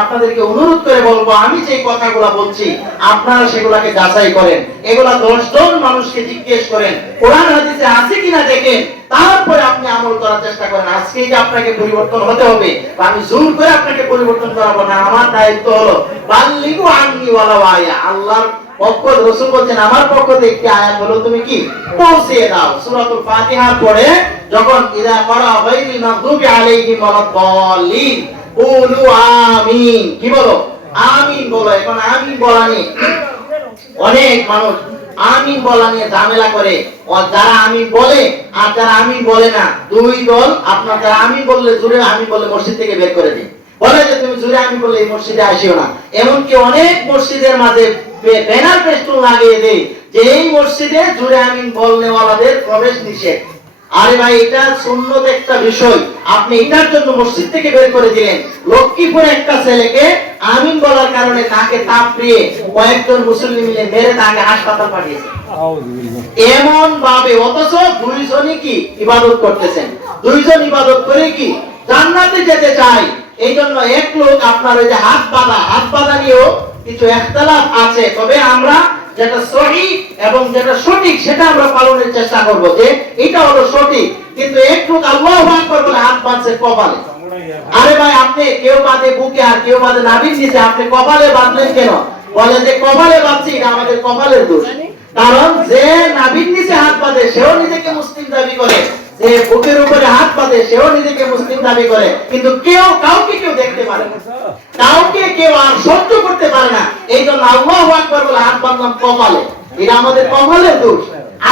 আপনাদেরকে অনুরোধ করে বলব, আমি যে কথাগুলো বলছি, আপনারা সেগুলাকে যাচাই করেন। এগুলা দশজন মানুষকে জিজ্ঞেস করেন, কোরআন হাদিসে আছে কিনা দেখেন, তারপরে আপনি আমল করার চেষ্টা করেন। আজকে যে আপনাকে পরিবর্তন হতে হবে, বা আমি জোর করে আপনাকে পরিবর্তন করাবো না, আমার দায়িত্ব হলো, বাল্লিগু আননি ওয়ালা আয়া আল্লাহর পক্ষ, রসুল বলছেন, আমার পক্ষ থেকে আয়াত হলো, তুমি কি পৌঁছে দাও। সূরাতুল ফাতিহার পরে যখন, ইদা করা গায়রিল মাগদুবি আলাইহিম ওয়ালাদ-দাল্লিন আমিন। কি বলো? আমিন বলো, এখন আমিন বলা অনেক মানুষ আমিন বলা নিয়ে ঝামেলা করে। যারা বলে, আর যারা বলে না, দুই দল আপনার যারা বললে জুড়ে আমিন বললে মসজিদ থেকে বের করে দিন। বলে যে তুমি জুড়ে আমিন বললে এই মসজিদে আসিও না। এমনকি অনেক মসজিদের মাঝে ব্যানার পেস্টুন লাগিয়ে দেয় যে এই মসজিদে জুড়ে আমিন বলনেওয়ালাদের প্রবেশ নিষেধ। আরে ভাই, এটা সুন্নত একটা বিষয়। আপনি এটার জন্য মসজিদ থেকে বের করে দিলেন। লক্ষ্মীপুরে একটা ছেলেকে আমিন বলার কারণে তাকে তাপ দিয়ে কয়েকজন মুসলিম মিলে মেরে তাকে হাসপাতাল পাঠিয়েছে। এমন ভাবে, অথচ দুইজনই কি ইবাদত করতেছেন? দুইজন ইবাদত করে কি জান্নাতে যেতে চাই এই জন্য এক লোক আপনার ওই যে হাত বাঁধা হাত বাঁধা নিয়েও কিছু একতলাফ আছে। তবে আমরা যেটা সহি এবং যেটা সঠিক, সেটা আমরা পালনের চেষ্টা করব যে এটা হলো সঠিক। কিন্তু এক লোক আল্লাহ আকবার বলে হাত বাঁধছে কপালে। আরে ভাই, আপনি কেউ বাঁধে বুকে আর কেউ বাঁধে নাভির নিচে, আপনি কপালে বাঁধলেন কেন? বলে যে কপালে বাঁধছি, এটা আমাদের কপালের দোষ। কারণ যে নাভির নিচে হাত বাঁধে, সেও নিজেকে মুসলিম দাবি করে। যে বুকের উপরে হাত বাঁধে, সেও নিজেকে মুসলিম দাবি করে। কিন্তু কেউ কাউকে কেউ দেখতে পারে কাউকে কেউ আর সহ্য করতে পারে না। এই জন্য আল্লাহ আকবার বলে হাত বাঁধলাম কপালে। এটা আমাদের কপালের দোষ।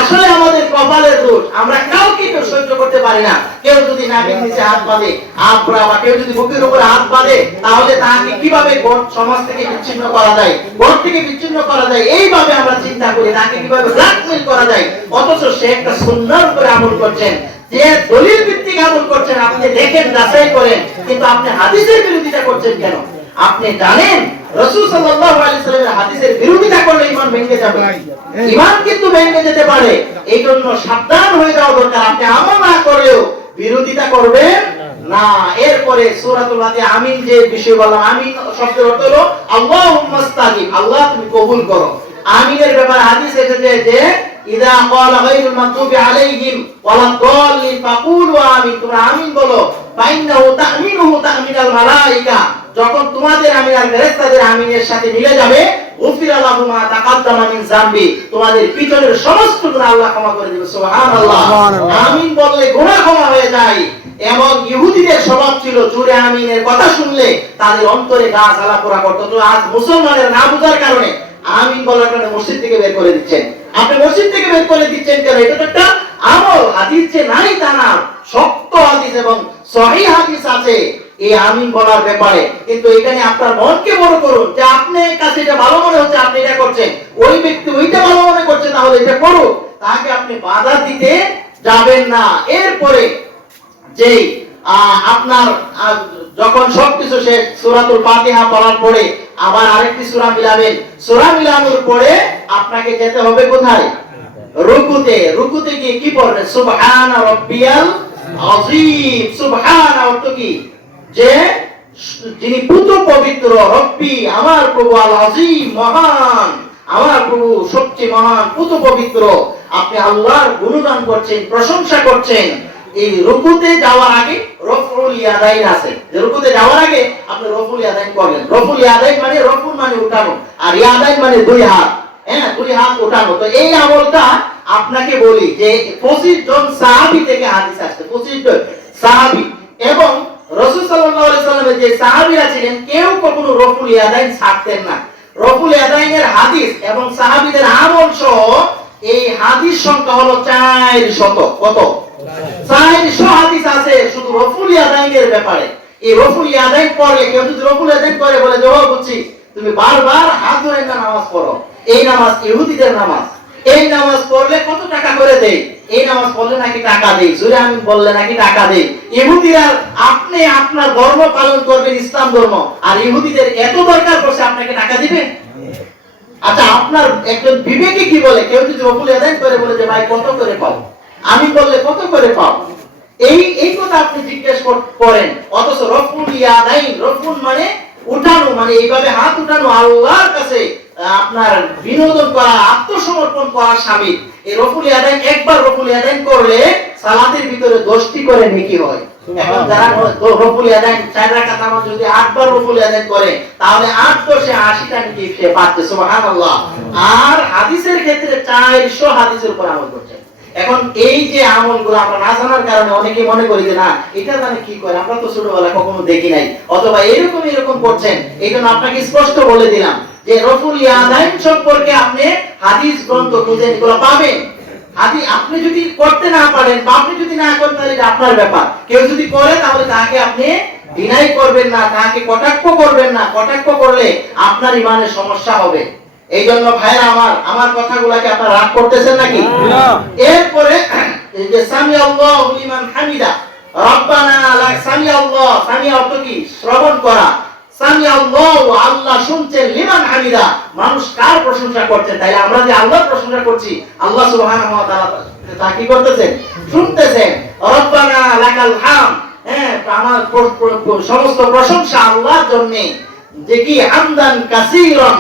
আসলে আমাদের কপালের দোষ। আমরা কাউকে কেউ সহ্য করতে পারি না। কেউ যদি নাভির নিচে হাত বাঁধে আপরা বা কেউ যদি বুকের উপরে হাত বাঁধে, তাহলে তাকে কীভাবে সমাজ থেকে বিচ্ছিন্ন করা যায় ঘর থেকে বিচ্ছিন্ন করা যায়, এইভাবে আমরা চিন্তা করি, তাকে কীভাবে ব্ল্যাকমেল করা যায়। অথচ সে একটা সুন্দর করে আমল করছেন। যে দলিল ভিত্তিক আমল করছেন আপনি দেখেন যাচাই করেন কিন্তু আপনি হাদিসের বিরোধিতা করছেন কেন? আপনি জানেন রসুল সাল্লাল্লাহু আলাইহি সাল্লামের হাদিসের বিরোধিতা করলে ঈমান ভেঙে যাবে। ঈমান কিন্তু ভেঙে যেতে পারে। এই জন্য সাবধান হয়ে যাওয়া দরকার। আপনি আমল না করলেও বিরোধিতা করবেন না। এরপরে সূরাতুল আমিন যে বিষয় বললাম আমিন শব্দের অর্থ হলো আল্লাহ তুমি কবুল করো। আমিনের ব্যাপারে হাদিস এসেছে যে ইদা ক্বালা গায়রুল মাগদুবি আলাইহিম ওয়ালা দাল্লিন ফাকুলু আমিন তোমরা আমিন বলো। ফাইন্নাহু তামিনুহু তামিনাল মালাইকা যখন তোমাদের আমিন আর ফেরেশতাদের আমিনের সাথে মিলে যাবে উফিরা মা তাকাদ্দামা মিন তোমাদের পিছনের সমস্ত গুনাহ আল্লাহ ক্ষমা করে দিবে সুবহানাল্লাহ। সুবহানাল্লাহ। আমিন বললে গুনাহ ক্ষমা হয়ে যায়। এবং ইহুদিদের স্বভাব ছিল জুরে আমিনের কথা শুনলে তাদের অন্তরে গা জ্বালা পোড়া করতো। তো আজ মুসলমানের না বুঝার কারণে আমিন বলার কারণে মসজিদ থেকে বের করে দিচ্ছেন। আপনি মসজিদ থেকে বের করে দিচ্ছেন কেন? এটা তো একটা আমল, হাদিস যে নাই তা না। শক্ত হাদিস এবং সহি হাদিস আছে। এই আমিন বলার ব্যাপারে। কিন্তু এখানে আপনার মনকে বড় করুন যে আপনার কাছে এটা ভালো মনে হচ্ছে, আপনি এটা করছেন। ওই ব্যক্তি ওইটা ভালো মনে করছে, তাহলে এটা করুন তাকে আপনি বাধা দিতে যাবেন না। এরপরে যে আপনার যখন সবকিছু শেষ, সূরাতুল ফাতিহা পড়ার পরে আবার আরেকটি সূরা মিলাবেন সূরা মিলানোর পরে আপনাকে যেতে হবে কোথায়? রুকুতে রুকুতে গিয়ে কি পড়বেন? সুবহান রাব্বিয়াল আযীম। সুবহান অর্থ কি? যে যিনি পুত পবিত্র, রব্বি, আমার প্রভু আল আযীম, মহান, আমার প্রভু সবচেয়ে মহান, পুত পবিত্র। আপনি আল্লাহর গুণগান করছেন, প্রশংসা করছেন। এই রুকুতে যাওয়ার আগে রফুল ইয়াদাইন আছে যে রুকুতে যাওয়ার আগে আপনি রফুল ইয়াদাইন করলেন রফুল ইয়াদাইন মানে রফুল মানে উঠানো, আর ইয়াদাইন মানে দুই হাত। হ্যাঁ দুই হাত উঠানো। তো এই আমলটা আপনাকে বলি যে পঁচিশ জন সাহাবি থেকে হাদিস আসছে। পঁচিশ জন সাহাবি। এবং রসুল আলাইহি সাল্লামের যে সাহাবীরা ছিলেন, কেউ কখনো রফুল ইয়াদাইন ছাড়তেন না। রফুল ইয়াদাইনের হাদিস এবং সাহাবীদের আমল সহ এই হাদিস সংখ্যা হলো চার শত কত? হাদিস আছে, শুধু রফুল ইয়াদাইনের ব্যাপারে। এই রফুল ইয়াদাইন কেউ যদি রফুল ইয়াদাইন করে বলে বুঝছি, তুমি বারবার হাত ধরে নামাজ পড়ো। এই নামাজ ইহুদিদের নামাজ। এই নামাজ পড়লে কত টাকা করে এই নামাজ পড়লে নাকি টাকা আমি বললে নাকি টাকা ইহুদিরা, আপনি আপনার ধর্ম পালন করবেন, ইসলাম ধর্ম। আর ইহুদিদের এত দরকার পড়ছে, আপনাকে টাকা দিবে? আচ্ছা আপনার একজন বিবেকে কি বলে? কেউ যদি রফুল আদায় করে বলে যে, ভাই, কত করে পাও আমি বললে কত করে পাব? এই এই কথা আপনি জিজ্ঞেস করেন। অথচ রফুল ইয়াদাইন রফুল মানে উঠানো মানে এইভাবে হাত উঠানো আল্লাহর কাছে আপনার বিনোদন করা আত্মসমর্পণ করা স্বামী এই রফুল আদান একবার রফুল আদান করলে সালাতের ভিতরে দশটি করে নেকি হয়। এখন যারা রফুল আদান চার রাকাত নামাজ যদি আটবার রফুল আদান করে তাহলে আট দশে আশিটা নেকি সে পাচ্ছে সুবহানাল্লাহ। আর হাদিসের ক্ষেত্রে চারশো হাদিসের উপর আমল করছে। এখন এই যে আমলগুলো আমরা না জানার কারণে অনেকে মনে করি যে না, এটা জানে কি করে? আমরা তো ছোটবেলা কখনো দেখি নাই। অথবা এরকম এরকম করছেন। এই জন্য আপনাকে স্পষ্ট বলে দিলাম যে রফুল ইয়াদাইন সম্পর্কে আপনি হাদিস গ্রন্থ খুঁজেন এগুলো পাবেন। আদি আপনি যদি করতে না পারেন বা আপনি যদি না করেন, তাহলে আপনার ব্যাপার। কেউ যদি করে, তাহলে তাকে আপনি ডিনাই করবেন না, তাকে কটাক্ষ করবেন না। কটাক্ষ করলে আপনার ইমানের সমস্যা হবে। এই জন্য ভাইরা আমার আমার কথাগুলাকে আপনারা রাগ করতেছেন নাকি? এরপরে এই যে সামি আল্লাহ লিমান হামিদা রব্বানা লাক সামি আল্লাহ সামি অর্থ কি? শ্রবণ করা। সামি আল্লাহ আল্লাহ শুনছেন লিমান হামিদা। মানুষ কার প্রশংসা করছেন তাই আমরা যে আল্লাহর প্রশংসা করছি আল্লাহ সুবহানাহু ওয়া তাআলা তা কি করতেছেন? শুনতেছেন রব্বানা লাকাল হাম। হ্যাঁ আমার সমস্ত প্রশংসা আল্লাহর জন্য। যে কি হামদান কাসীরান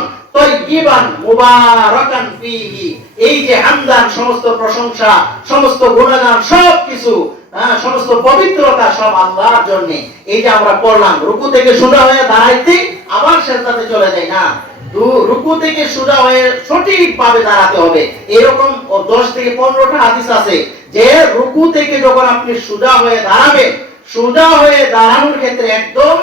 এই যে হামদান সমস্ত প্রশংসা সমস্ত সব কিছু হ্যাঁ, সমস্ত পবিত্রতা সব আল্লাহর জন্য। এই যে আমরা পড়লাম রুকু থেকে হয়ে দাঁড়াইতে আবার চলে যাই না? রুকু থেকে হয়ে সঠিক ভাবে দাঁড়াতে হবে। এরকম দশ থেকে পনেরোটা হাদিস আছে যে রুকু থেকে যখন আপনি হয়ে দাঁড়াবেন সোজা হয়ে দাঁড়ানোর ক্ষেত্রে একদম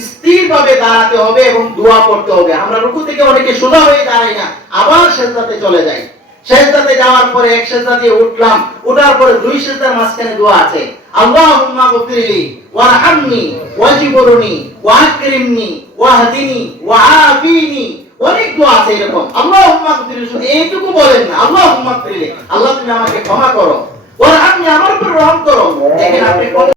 স্থির ভাবে দাঁড়াতে হবে এবং দোয়া করতে হবে। আমরা রুকু থেকে অনেকে সোজা হয়ে দাঁড়াই না, আবার সেজদাতে চলে যাই। সেজদাতে যাওয়ার পরে এক সেজদা দিয়ে উঠলাম। ওঠার পরে দুই সেজদার মাঝখানে দোয়া আছে। আল্লাহুম্মা গফিরলি, ওয়ারহামনি, ওয়াজিবুরনি, ওয়াকরিমনি, ওয়াহদিনি, ওয়াআফিনি। অনেক দোয়া আছে এরকম। আল্লাহুম্মা গফিরলি, শুধু এইটুকু বলেন না, আল্লাহুম্মা গফিরলি। আল্লাহ তুমি আমাকে ক্ষমা করো। ওয়ারহামনি আমার উপর রহম করো। দেখেন আপনি কত